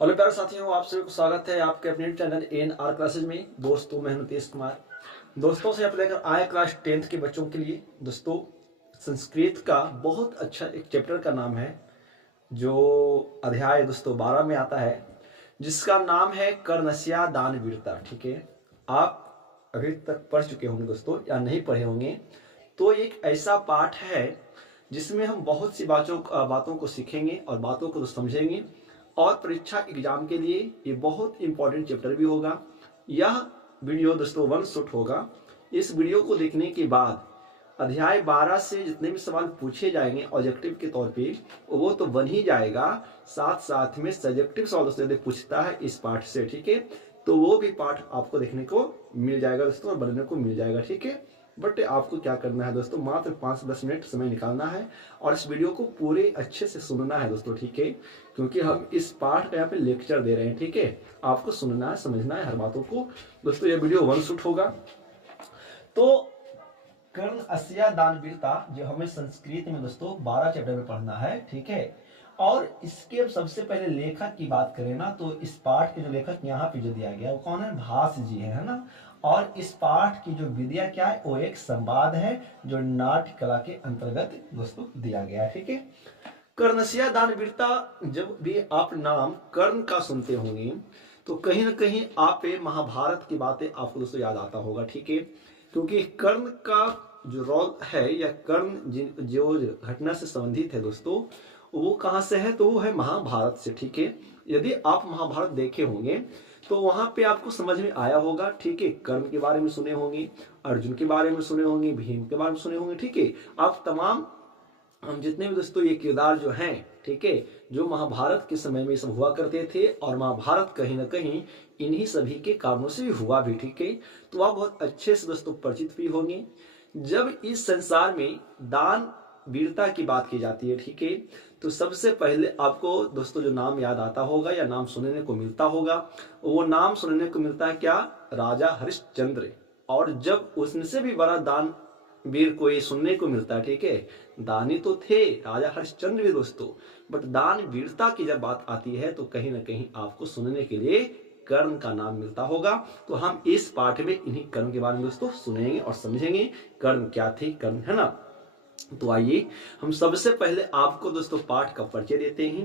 Hello प्यारे साथियों, आप सभी को स्वागत है आपके अपने चैनल ANR क्लासेज में। दोस्तों मैं नीतीश कुमार दोस्तों से आप लेकर आए क्लास 10th के बच्चों के लिए। दोस्तों संस्कृत का बहुत अच्छा एक चैप्टर का नाम है जो अध्याय दोस्तों 12 में आता है, जिसका नाम है कर्णस्या दानवीरता। ठीक है, आप अभी तक पढ़ चुके होंगे दोस्तों या नहीं पढ़े होंगे, तो एक ऐसा पाठ है जिसमें हम बहुत सी बातों को सीखेंगे और बातों को तो समझेंगे, और परीक्षा एग्जाम के लिए ये बहुत इंपॉर्टेंट चैप्टर भी होगा। यह वीडियो दोस्तों वन शॉट होगा। इस वीडियो को देखने के बाद अध्याय 12 से जितने भी सवाल पूछे जाएंगे ऑब्जेक्टिव के तौर पे वो तो बन ही जाएगा, साथ साथ में सब्जेक्टिव सवाल दोस्तों यदि पूछता है इस पाठ से, ठीक है, तो वो भी पाठ आपको देखने को मिल जाएगा दोस्तों और बनने को मिल जाएगा। ठीक है, बट आपको क्या करना है दोस्तों, मात्र 5-10 मिनट समय निकालना है और इस वीडियो को पूरे अच्छे से सुनना है दोस्तों। ठीक है, क्योंकि हम इस पाठ का यहाँ पे लेक्चर दे रहे हैं। ठीक है, आपको सुनना है, समझना है हर बातों को दोस्तों। ये वीडियो वन शॉट होगा। तो कर्णस्या दानवीरता जो हमें संस्कृत में दोस्तों 12 चैप्टर में पढ़ना है। ठीक है, और इसके सबसे पहले लेखक की बात करें ना, तो इस पाठ के जो लेखक यहाँ पे जो दिया गया वो कौन है, भास जी है ना। और इस पाठ की जो विद्या क्या है, वो एक संवाद है जो नाट्य कला के अंतर्गत दोस्तों दिया गया है। ठीक है, कर्णस्या दानवीरता, जब भी आप नाम कर्ण का सुनते होंगे तो कहीं ना कहीं आप महाभारत की बातें आपको दोस्तों याद आता होगा। ठीक है, क्योंकि कर्ण का जो रोल है या कर्ण जो घटना से संबंधित है दोस्तों, वो कहाँ से है, तो वो है महाभारत से। ठीक है, यदि आप महाभारत देखे होंगे तो वहां पे आपको समझ में आया होगा। ठीक है, कर्ण के बारे में सुने होंगे, अर्जुन के बारे में सुने होंगे, भीम के बारे में सुने होंगे। ठीक है, आप तमाम हम जितने भी दोस्तों ये किरदार जो हैं, ठीक है, जो महाभारत के समय में सब हुआ करते थे, और महाभारत कहीं ना कहीं इन्हीं सभी के कारणों से भी हुआ भी। ठीक है, तो आप बहुत अच्छे से दोस्तों परिचित भी होंगे। जब इस संसार में दान वीरता की बात की जाती है, ठीक है, तो सबसे पहले आपको दोस्तों जो नाम याद आता होगा या नाम सुनने को मिलता होगा, वो नाम सुनने को मिलता है क्या, राजा हरिश्चंद्र। और जब उससे भी बड़ा दान वीर को ये सुनने को मिलता है, ठीक है, दानी तो थे राजा हरिश्चंद्र भी दोस्तों, बट दान वीरता की जब बात आती है तो कहीं ना कहीं आपको सुनने के लिए कर्ण का नाम मिलता होगा। तो हम इस पाठ में इन्हीं कर्ण के बारे में दोस्तों सुनेंगे और समझेंगे कर्ण क्या थे, कर्ण है ना। तो आइए हम सबसे पहले आपको दोस्तों पाठ का परिचय देते हैं।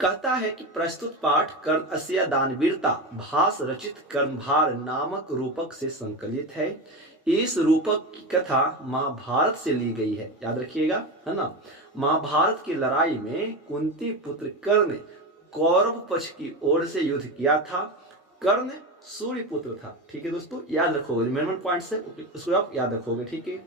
कहता है कि प्रस्तुत पाठ कर्णस्या दानवीरता भास रचित कर्णभार नामक रूपक से संकलित है। इस रूपक की कथा महाभारत से ली गई है, याद रखिएगा, है ना। महाभारत की लड़ाई में कुंती पुत्र कर्ण कौरव पक्ष की ओर से युद्ध किया था। कर्ण सूर्य पुत्र था। ठीक है दोस्तों, याद रखोगे, मेन पॉइंट है उसको आप याद रखोगे। ठीक है,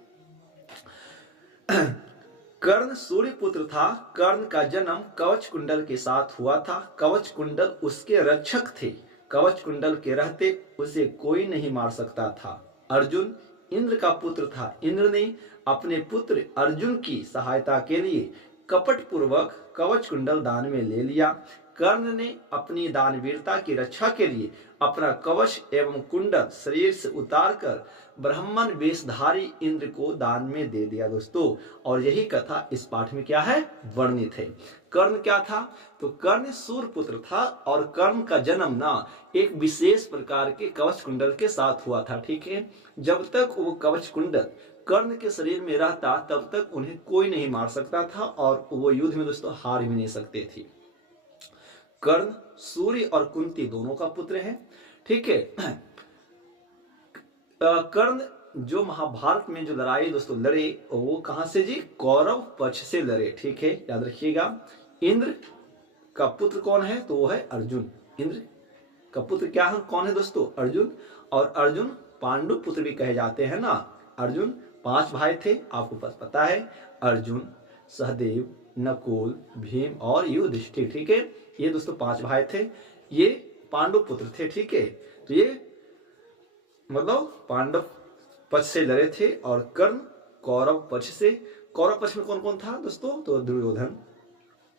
कर्ण सूर्य पुत्र था। कर्ण का जन्म कवच कुंडल के साथ हुआ था। कवच कुंडल उसके रक्षक थे। कवच कुंडल के रहते उसे कोई नहीं मार सकता था। अर्जुन इंद्र का पुत्र था। इंद्र ने अपने पुत्र अर्जुन की सहायता के लिए कपट पूर्वक कवच कुंडल दान में ले लिया। कर्ण ने अपनी दानवीरता की रक्षा के लिए अपना कवच एवं कुंडल शरीर से उतारकर ब्राह्मण वेशधारी इंद्र को दान में दे दिया दोस्तों। और यही कथा इस पाठ में क्या है, वर्णित है। कर्ण क्या था, तो कर्ण सूर्य पुत्र था और कर्ण का जन्म ना एक विशेष प्रकार के कवच कुंडल के साथ हुआ था। ठीक है, जब तक वो कवच कुंडल कर्ण के शरीर में रहता तब तक उन्हें कोई नहीं मार सकता था और वो युद्ध में दोस्तों हार भी नहीं सकते थे। कर्ण सूर्य और कुंती दोनों का पुत्र है। ठीक है, कर्ण जो महाभारत में जो लड़ाई दोस्तों लड़े वो कहां से जी, कौरव पक्ष से लड़े। ठीक है, याद रखिएगा। इंद्र का पुत्र कौन है, तो वो है अर्जुन। इंद्र का पुत्र क्या है, कौन है दोस्तों, अर्जुन। और अर्जुन पांडु पुत्र भी कहे जाते हैं ना। अर्जुन 5 भाई थे, आपको पता है, अर्जुन, सहदेव, नकुल, भीम और युधिष्ठिर। ठीक है, ये दोस्तों 5 भाई थे, ये पांडु पुत्र थे। ठीक है, तो ये मतलब पांडव पक्ष से लड़े थे और कर्ण कौरव पक्ष से। कौरव पक्ष में कौन कौन था दोस्तों, तो दुर्योधन,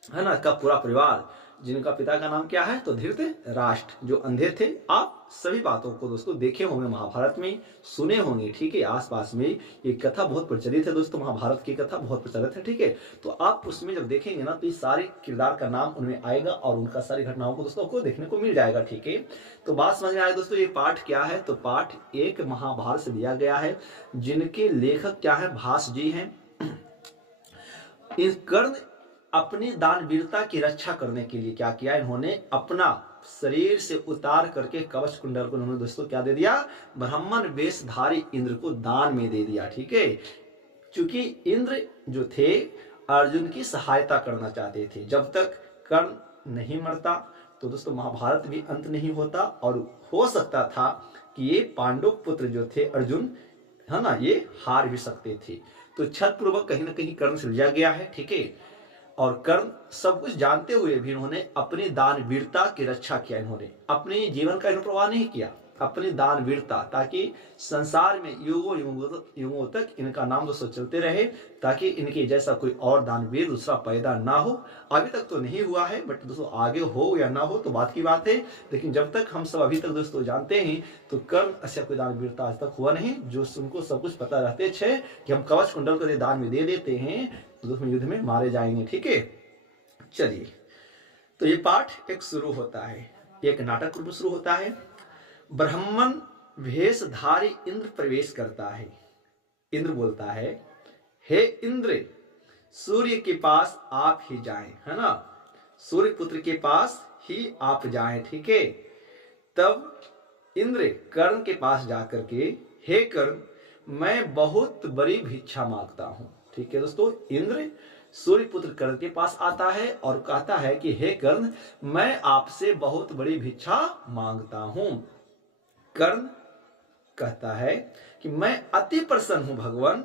है ना, का पूरा परिवार, जिनका पिता का नाम क्या है तो धृतराष्ट्र, जो अंधे थे। आप सभी बातों को दोस्तों देखे होंगे, महाभारत में सुने होंगे, ठीक है। आसपास में ये कथा बहुत प्रचलित है दोस्तों, महाभारत की कथा बहुत प्रचलित है, ठीक है। तो आप उसमें जब देखेंगे ना तो ये सारे किरदार का नाम उनमें आएगा और उनका सारी घटनाओं को दोस्तों आपको देखने को मिल जाएगा, ठीक है। तो बात समझ में आए दोस्तों, ये पाठ क्या है, तो पाठ एक महाभारत से दिया गया है, जिनके लेखक क्या है, भास जी हैं। इस कर्ण अपनी दानवीरता की रक्षा करने के लिए क्या किया, इन्होंने अपना शरीर से उतार करके कवच कुंडल को उन्होंने दोस्तों क्या दे दिया, ब्राह्मण वेशधारी इंद्र को दान में दे दिया, ठीक है। क्योंकि इंद्र जो थे अर्जुन की सहायता करना चाहते थे। जब तक कर्ण नहीं मरता तो दोस्तों महाभारत भी अंत नहीं होता, और हो सकता था कि ये पांडव पुत्र जो थे अर्जुन, है ना, ये हार भी सकते थे। तो छत पूर्वक कहीं ना कहीं कर्ण से लिया गया है, ठीक है। और कर्ण सब कुछ जानते हुए भी इन्होंने अपनी दानवीरता की रक्षा किया, इन्होंने अपने जीवन का इन्होंने प्रवाह नहीं किया, अपनी दानवीरता, ताकि संसार में युगों युगों तक इनका नाम दोस्तों चलते रहे, ताकि इनके जैसा कोई और दानवीर दूसरा पैदा ना हो। अभी तक तो नहीं हुआ है, बट दोस्तों आगे हो या ना हो तो बात की बात है। लेकिन जब तक हम सब अभी तक दोस्तों जानते हैं तो कर्ण ऐसा कोई दानवीरता आज तक हुआ नहीं, जो उनको सब कुछ पता रहते छे कि हम कवच कुंडल को दान में दे देते हैं तो दोस्तों युद्ध में मारे जाएंगे, ठीक है। चलिए, तो ये पाठ एक शुरू होता है, एक नाटक रूप शुरू होता है। ब्राह्मण वेशधारी इंद्र प्रवेश करता है। इंद्र बोलता है, हे इंद्र, सूर्य के पास आप ही जाएं, है ना, सूर्य पुत्र के पास ही आप जाएं, ठीक है। तब इंद्र कर्ण के पास जाकर के, हे कर्ण, मैं बहुत बड़ी भिक्षा मांगता हूं, ठीक है दोस्तों। इंद्र सूर्य पुत्र कर्ण के पास आता है और कहता है कि हे कर्ण, मैं आपसे बहुत बड़ी भिक्षा मांगता हूं। कर्ण कहता है कि मैं अति प्रसन्न हूं भगवान,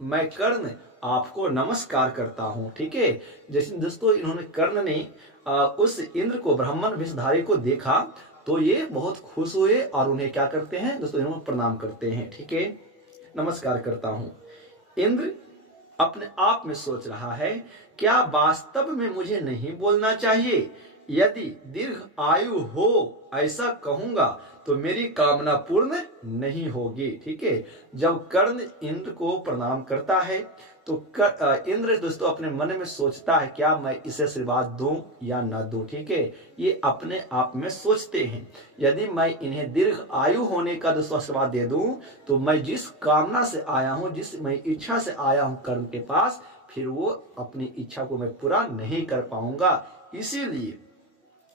मैं कर्ण आपको नमस्कार करता हूं, ठीक है। जैसे दोस्तों इन्होंने, कर्ण ने उस इंद्र को, ब्राह्मण वेशधारी को देखा तो ये बहुत खुश हुए और उन्हें क्या करते हैं दोस्तों, इन्होंने प्रणाम करते हैं, ठीक है, नमस्कार करता हूं। इंद्र अपने आप में सोच रहा है, क्या वास्तव में मुझे नहीं बोलना चाहिए? यदि दीर्घ आयु हो ऐसा कहूंगा तो मेरी कामना पूर्ण नहीं होगी, ठीक है। जब कर्ण इंद्र को प्रणाम करता है तो इंद्र दोस्तों अपने मन में सोचता है, क्या मैं इसे आशीर्वाद दूं या ना दूं, ठीक है। ये अपने आप में सोचते हैं, यदि मैं इन्हें दीर्घ आयु होने का दोस्तों आशीर्वाद दे दूं तो मैं जिस कामना से आया हूं, जिस मैं इच्छा से आया हूं कर्ण के पास, फिर वो अपनी इच्छा को मैं पूरा नहीं कर पाऊंगा। इसीलिए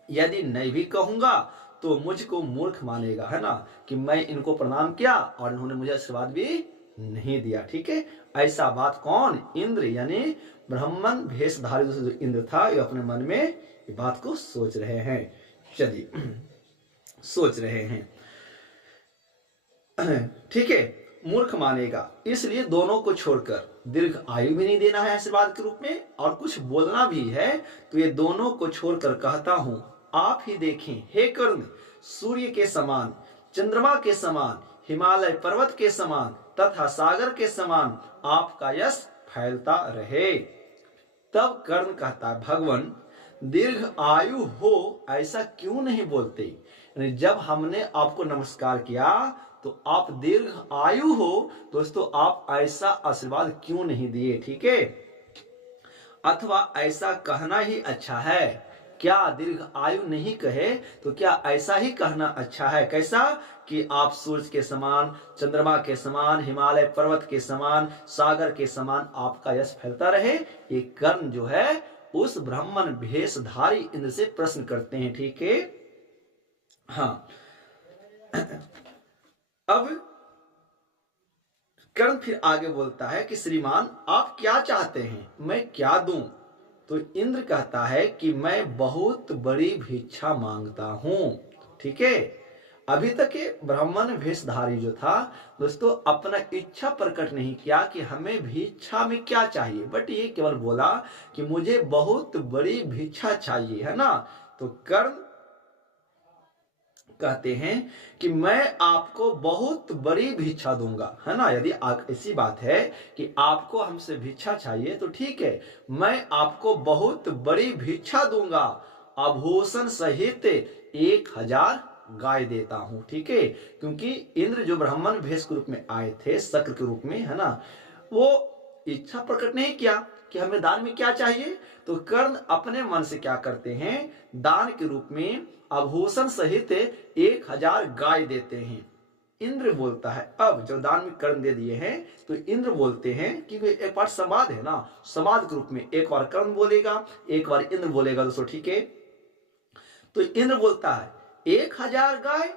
यदि नहीं भी कहूंगा तो मुझको मूर्ख मानेगा, है ना, कि मैं इनको प्रणाम किया और इन्होंने मुझे आशीर्वाद भी नहीं दिया, ठीक है। ऐसा बात कौन, इंद्र, यानी ब्राह्मण वेशधारी जो इंद्र था, ये अपने मन में ये बात को सोच रहे हैं। चलिए, सोच रहे हैं, ठीक है, मूर्ख मानेगा, इसलिए दोनों को छोड़कर दीर्घ आयु भी नहीं देना है आशीर्वाद के रूप में, और कुछ बोलना भी है तो ये दोनों को छोड़कर कहता हूं, आप ही देखें हे कर्ण, सूर्य के समान, चंद्रमा के समान, हिमालय पर्वत के समान तथा सागर के समान आपका यश फैलता रहे। तब कर्ण कहता है, भगवान दीर्घ आयु हो ऐसा क्यों नहीं बोलते, यानी जब हमने आपको नमस्कार किया तो आप दीर्घ आयु हो दोस्तों, आप ऐसा आशीर्वाद क्यों नहीं दिए, ठीक है। अथवा ऐसा कहना ही अच्छा है, क्या दीर्घ आयु नहीं कहे तो क्या ऐसा ही कहना अच्छा है, कैसा, कि आप सूर्य के समान, चंद्रमा के समान, हिमालय पर्वत के समान, सागर के समान आपका यश फैलता रहे। ये कर्ण जो है उस ब्राह्मण वेशधारी इंद्र से प्रश्न करते हैं, ठीक है। हाँ, अब कर्ण फिर आगे बोलता है कि श्रीमान आप क्या चाहते हैं, मैं क्या दूं? तो इंद्र कहता है कि मैं बहुत बड़ी भिक्षा मांगता हूं, ठीक है। अभी तक ये ब्राह्मण वेशधारी जो था दोस्तों अपना इच्छा प्रकट नहीं किया कि हमें भिक्षा में क्या चाहिए, बट ये केवल बोला कि मुझे बहुत बड़ी भिक्षा चाहिए, है ना। तो कर्ण कहते हैं कि मैं आपको बहुत बड़ी भिक्षा दूंगा, है ना। यदि ऐसी बात है कि आपको हमसे भिक्षा चाहिए तो ठीक है, मैं आपको बहुत बड़ी भिक्षा दूंगा, आभूषण सहित 1000 गाय देता हूं, ठीक है। क्योंकि इंद्र जो ब्राह्मण भेष के रूप में आए थे, शक्र के रूप में, है ना, वो इच्छा प्रकट नहीं किया कि हमें दान में क्या चाहिए। तो कर्ण अपने मन से क्या करते हैं, दान के रूप में आभूषण सहित 1000 गाय देते हैं। इंद्र बोलता है, अब जब दान में कर्ण दे दिए हैं तो इंद्र बोलते हैं कि एक बार संवाद है ना, संवाद के रूप में एक बार कर्ण बोलेगा, एक बार इंद्र बोलेगा दोस्तों, ठीक है। तो इंद्र बोलता है 1000 गाय,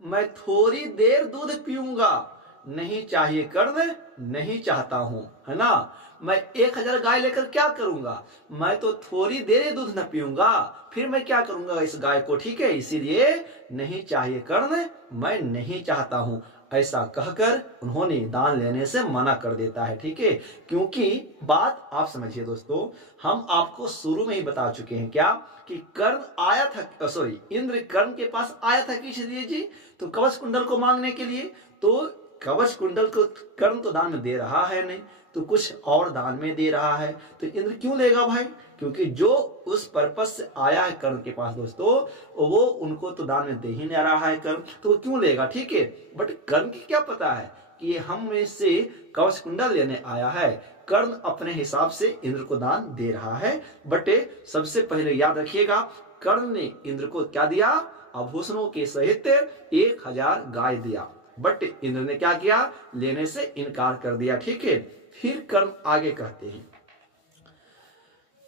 मैं थोड़ी देर दूध पीऊंगा, नहीं चाहिए कर्ण, नहीं चाहता हूं, है ना। मैं 1000 गाय लेकर क्या करूंगा, मैं तो थोड़ी देर ही दूध न पीऊंगा, फिर मैं क्या करूंगा इस गाय को, ठीक है। इसीलिए नहीं चाहिए कर्ण, मैं नहीं चाहता हूं, ऐसा कहकर उन्होंने दान लेने से मना कर देता है, ठीक है। क्योंकि बात आप समझिए दोस्तों, हम आपको शुरू में ही बता चुके हैं क्या कि कर्ण आया था, सॉरी, इंद्र कर्ण के पास आया था किस लिए जी, तो कवच कुंडल को मांगने के लिए। तो कवच कुंडल को कर्ण तो दान में दे रहा है नहीं, तो कुछ और दान में दे रहा है, तो इंद्र क्यों लेगा भाई, क्योंकि जो उस पर्पस से आया है कर्ण के पास दोस्तों, वो उनको तो दान में दे ही नहीं रहा है कर्ण, तो वो क्यों लेगा, ठीक है। बट कर्ण की क्या पता है कि हम में से कवच कुंडल लेने आया है। कर्ण अपने हिसाब से इंद्र को दान दे रहा है, बट सबसे पहले याद रखिएगा, कर्ण ने इंद्र को क्या दिया, आभूषणों के सहित 1000 गाय दिया, बट इंद्र ने क्या किया, लेने से इनकार कर दिया, ठीक है। फिर कर्ण आगे कहते हैं,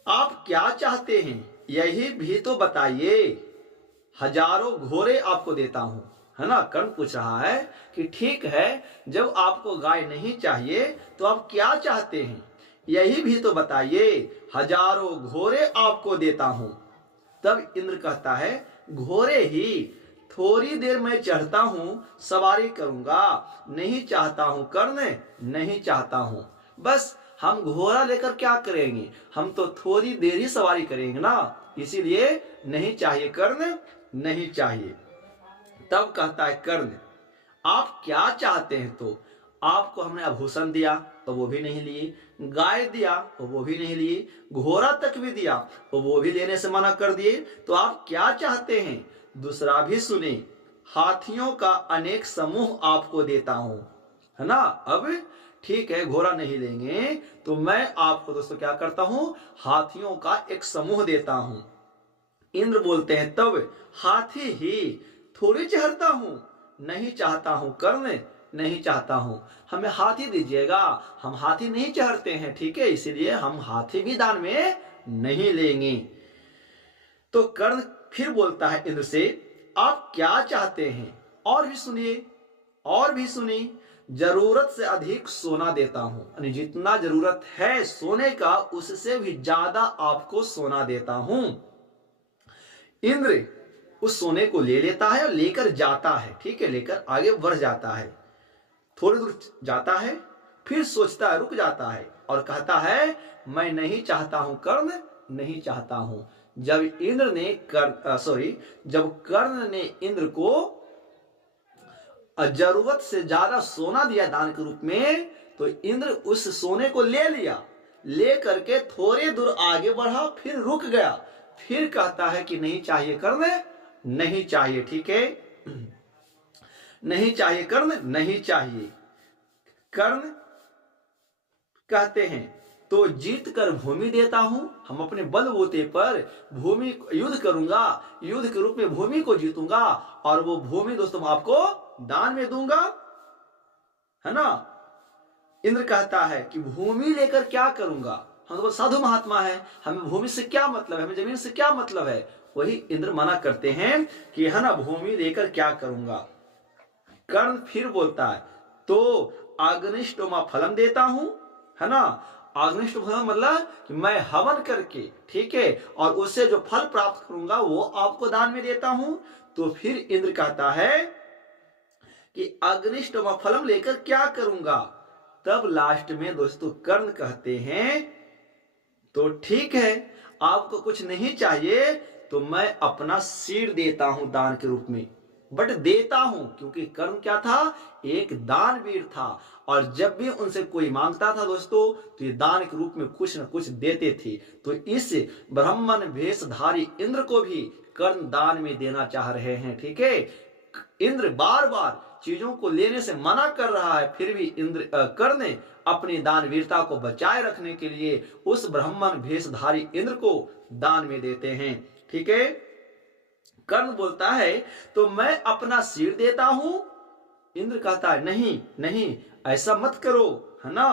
आप क्या चाहते हैं यही भी तो बताइए, हजारों घोड़े आपको देता हूं, है ना। कर्ण पूछ रहा है कि ठीक है, जब आपको गाय नहीं चाहिए तो आप क्या चाहते हैं, यही भी तो बताइए, हजारों घोड़े आपको देता हूं। तब इंद्र कहता है, घोड़े ही, थोड़ी देर मैं चढ़ता हूं, सवारी करूंगा, नहीं चाहता हूं कर्ण, नहीं चाहता हूं। बस हम घोड़ा लेकर क्या करेंगे, हम तो थोड़ी देर ही सवारी करेंगे ना, इसीलिए नहीं चाहिए कर्ण, नहीं चाहिए। तब कहता है कर्ण, आप क्या चाहते हैं, तो आपको हमने आभूषण दिया तो वो भी नहीं लिए, गाय दिया तो वो भी नहीं लिए, घोड़ा तक भी दिया तो वो भी लेने से मना कर दिए, तो आप क्या चाहते हैं। दूसरा भी सुने, हाथियों का अनेक समूह आपको देता हूं, है ना। अब ठीक है, घोड़ा नहीं लेंगे तो मैं आपको दोस्तों क्या करता हूं, हाथियों का एक समूह देता हूं। इंद्र बोलते हैं, तब हाथी ही थोड़ी चढ़ता हूं, नहीं चाहता हूं कर्ण, नहीं चाहता हूं, हमें हाथी दीजिएगा, हम हाथी नहीं चढ़ते हैं, ठीक है, इसीलिए हम हाथी भी दान में नहीं लेंगे। तो कर्ण फिर बोलता है इंद्र से, आप क्या चाहते हैं, और भी सुनिए, और भी सुनिए, जरूरत से अधिक सोना देता हूं, यानी जितना जरूरत है सोने का उससे भी ज्यादा आपको सोना देता हूं। इंद्र उस सोने को ले लेता है और लेकर जाता है, ठीक है, लेकर आगे बढ़ जाता है, थोड़ी दूर जाता है, फिर सोचता है, रुक जाता है और कहता है, मैं नहीं चाहता हूं कर्ण, नहीं चाहता हूं। जब इंद्र ने जब कर्ण ने इंद्र को जरूरत से ज्यादा सोना दिया दान के रूप में, तो इंद्र उस सोने को ले लिया, ले करके थोड़ी दूर आगे बढ़ा, फिर रुक गया, फिर कहता है कि नहीं चाहिए कर्ण, नहीं चाहिए, ठीक है, नहीं चाहिए कर्ण, नहीं चाहिए। कर्ण कहते हैं, तो जीत कर भूमि देता हूं, हम अपने बलबूते पर भूमि युद्ध करूंगा, युद्ध के रूप में भूमि को जीतूंगा, और वो भूमि दोस्तों आपको दान में दूंगा, है ना। इंद्र कहता है कि भूमि लेकर क्या करूंगा, हम तो साधु महात्मा है, हमें भूमि से क्या मतलब है, हमें जमीन से क्या मतलब है। वही इंद्र मना करते हैं कि है ना, भूमि लेकर क्या करूंगा। कर्ण फिर बोलता है, तो अग्निष्टोमा फलम देता हूं, है ना। अग्निष्ट फलम मतलब कि मैं हवन करके, ठीक है, और उससे जो फल प्राप्त करूंगा वो आपको दान में देता हूं। तो फिर इंद्र कहता है कि अग्निष्टोमा फलम लेकर क्या करूंगा। तब लास्ट में दोस्तों कर्ण कहते हैं, तो ठीक है, आपको कुछ नहीं चाहिए तो मैं अपना सिर देता हूं दान के रूप में, बट देता हूं, क्योंकि कर्ण क्या था, एक दानवीर था, और जब भी उनसे कोई मांगता था दोस्तों तो ये दान के रूप में कुछ न कुछ देते थे। तो इस ब्राह्मण भेषधारी इंद्र को भी कर्ण दान में देना चाह रहे हैं। ठीक है, इंद्र बार बार चीजों को लेने से मना कर रहा है, फिर भी कर्ण अपनी दानवीरता को बचाए रखने के लिए उस ब्राह्मण भेषधारी इंद्र को दान में देते हैं। ठीक है, कर्ण बोलता है तो मैं अपना सिर देता हूं। इंद्र कहता है नहीं नहीं, ऐसा मत करो, है ना।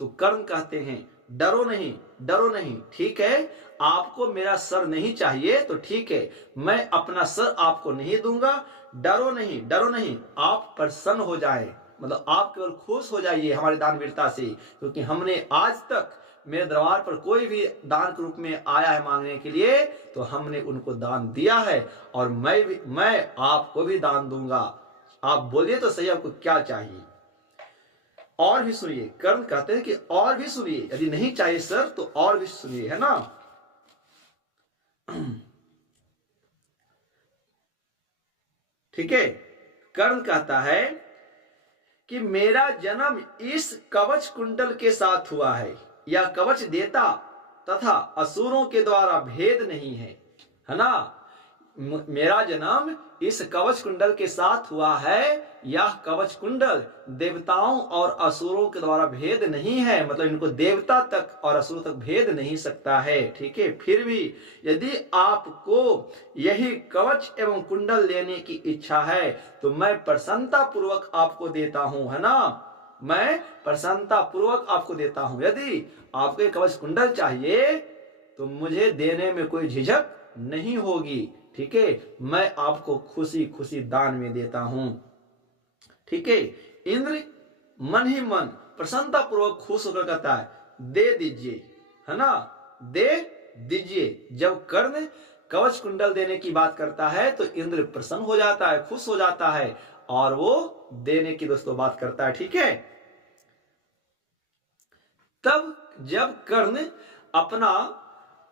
तो कर्ण कहते हैं डरो नहीं, डरो नहीं, ठीक है, आपको मेरा सर नहीं चाहिए तो ठीक है, मैं अपना सर आपको नहीं दूंगा, डरो नहीं, डरो नहीं, आप प्रसन्न हो जाए, मतलब आप केवल खुश हो जाइए हमारी दानवीरता से, क्योंकि हमने आज तक मेरे दरबार पर कोई भी दान के रूप में आया है मांगने के लिए तो हमने उनको दान दिया है, और मैं आपको भी दान दूंगा। आप बोलिए तो सही, आपको क्या चाहिए। और भी सुनिए, कर्ण कहते हैं कि और भी सुनिए, यदि नहीं चाहिए सर तो और भी सुनिए, है ना। ठीक है, कर्ण कहता है कि मेरा जन्म इस कवच कुंडल के साथ हुआ है, यह कवच देता तथा असुरों के द्वारा भेद नहीं है ना। मेरा जन्म इस कवच कुंडल के साथ हुआ है, यह कवच कुंडल देवताओं और असुरों के द्वारा भेद नहीं है, मतलब इनको देवता तक और असुर तक भेद नहीं सकता है। ठीक है, फिर भी यदि आपको यही कवच एवं कुंडल लेने की इच्छा है तो मैं प्रसन्नता पूर्वक आपको देता हूं, है ना, मैं प्रसन्नता पूर्वक आपको देता हूं। यदि आपको कवच कुंडल चाहिए तो मुझे देने में कोई झिझक नहीं होगी। ठीक है, मैं आपको खुशी खुशी दान में देता हूं। ठीक है, इंद्र मन ही मन प्रसन्नता पूर्वक खुश होकर कहता है दे दीजिए, है ना, दे दीजिए। जब कर्ण कवच कुंडल देने की बात करता है तो इंद्र प्रसन्न हो जाता है, खुश हो जाता है, और वो देने की दोस्तों बात करता है। ठीक है, तब जब कर्ण अपना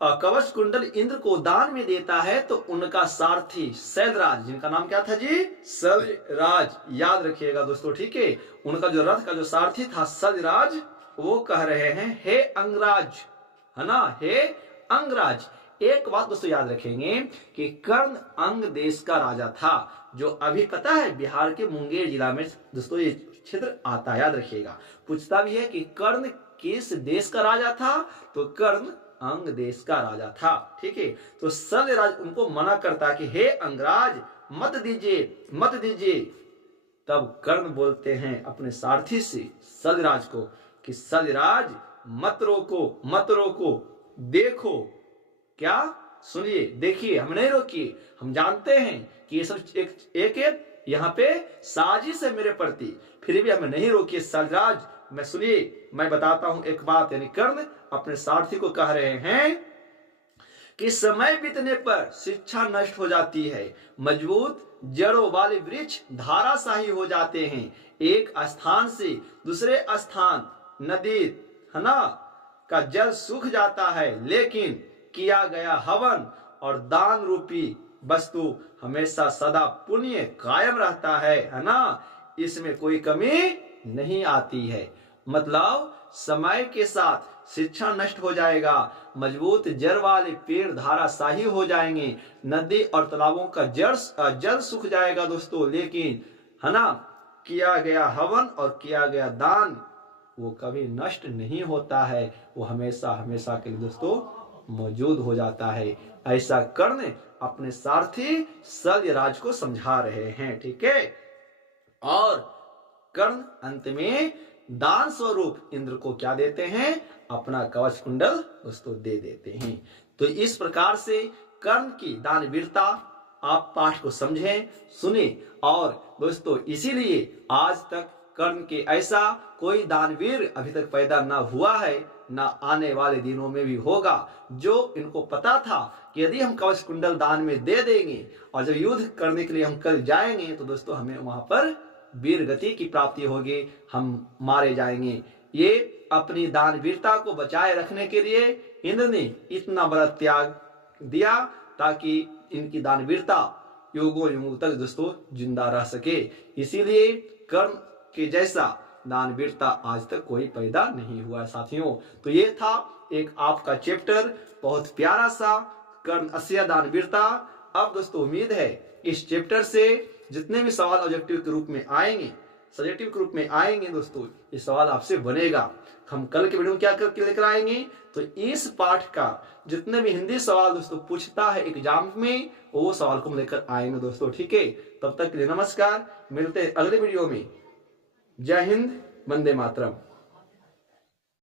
कवच कुंडल इंद्र को दान में देता है तो उनका सारथी शैलराज, जिनका नाम क्या था जी, शैलराज, याद रखिएगा दोस्तों। ठीक है, उनका जो रथ का जो सारथी था शैलराज, वो कह रहे हैं हे अंगराज, है ना, हे अंगराज। एक बात दोस्तों याद रखेंगे कि कर्ण अंग देश का राजा था, जो अभी पता है बिहार के मुंगेर जिला में दोस्तों ये क्षेत्र आता है, याद रखिएगा। पूछता भी है कि कर्ण किस देश का राजा था, तो कर्ण अंग देश का राजा था। ठीक है, तो शैलराज उनको मना करता कि हे अंगराज मत दीजिए, मत दीजिए। तब कर्ण बोलते हैं अपने सारथी से शैलराज को कि शैलराज मत रोको, मत रोको, देखो, क्या, सुनिए, देखिए, हम नहीं रोकिए, हम जानते हैं कि ये सब एक यहाँ पे साजिश है मेरे प्रति, फिर भी हमें नहीं रोकिए शैलराज। मैं सुनिए, मैं बताता हूं एक बात, यानी कर्ण अपने सारथी को कह रहे हैं कि समय बीतने पर शिक्षा नष्ट हो जाती है, मजबूत जड़ों वाले वृक्ष धाराशाही हो जाते हैं, एक स्थान से दूसरे स्थान नदी, है ना, का जल सूख जाता है, लेकिन किया गया हवन और दान रूपी वस्तु हमेशा सदा पुण्य कायम रहता है ना, इसमें कोई कमी नहीं आती है। मतलब समय के साथ शिक्षा नष्ट हो जाएगा, मजबूत जड़ वाले पेड़ धाराशाही हो जाएंगे, नदी और तालाबों का जल सूख जाएगा दोस्तों, लेकिन, है ना, किया गया हवन और किया गया दान वो कभी नष्ट नहीं होता है, वो हमेशा हमेशा के लिए दोस्तों मौजूद हो जाता है। ऐसा कर्ण अपने सारथी शैलराज को समझा रहे हैं। ठीक है, और कर्ण अंत में दान स्वरूप इंद्र को क्या देते हैं, अपना कवच कुंडल दोस्तों दे देते हैं। तो इस प्रकार से कर्ण की दानवीरता आप पाठ को समझें, सुने, और दोस्तों इसीलिए आज तक कर्ण के ऐसा कोई दानवीर अभी तक पैदा ना हुआ है, ना आने वाले दिनों में भी होगा, जो इनको पता था कि यदि हम कवच कुंडल दान में दे देंगे और जब युद्ध करने के लिए हम कल जाएंगे तो दोस्तों हमें वहां पर वीर गति की प्राप्ति होगी, हम मारे जाएंगे। ये अपनी दानवीरता को बचाए रखने के लिए इंद्र ने इतना बड़ा त्याग दिया ताकि इनकी दानवीरता युगों युगों तक दोस्तों जिंदा रह सके। इसीलिए कर्ण के जैसा दानवीरता आज तक कोई पैदा नहीं हुआ है साथियों। तो ये था एक आपका चैप्टर, बहुत प्यारा सा, कर्ण असिया दानवीरता। अब दोस्तों उम्मीद है इस चैप्टर से जितने भी सवाल ऑब्जेक्टिव के रूप में आएंगे, सब्जेक्टिव के रूप में आएंगे दोस्तों, ये सवाल आपसे बनेगा। हम कल के वीडियो में क्या करके लेकर आएंगे, तो इस पाठ का जितने भी हिंदी सवाल दोस्तों पूछता है एग्जाम में, वो सवाल को हम लेकर आएंगे दोस्तों। ठीक है, तब तक के लिए नमस्कार, मिलते हैं अगले वीडियो में। जय हिंद, वंदे मातरम।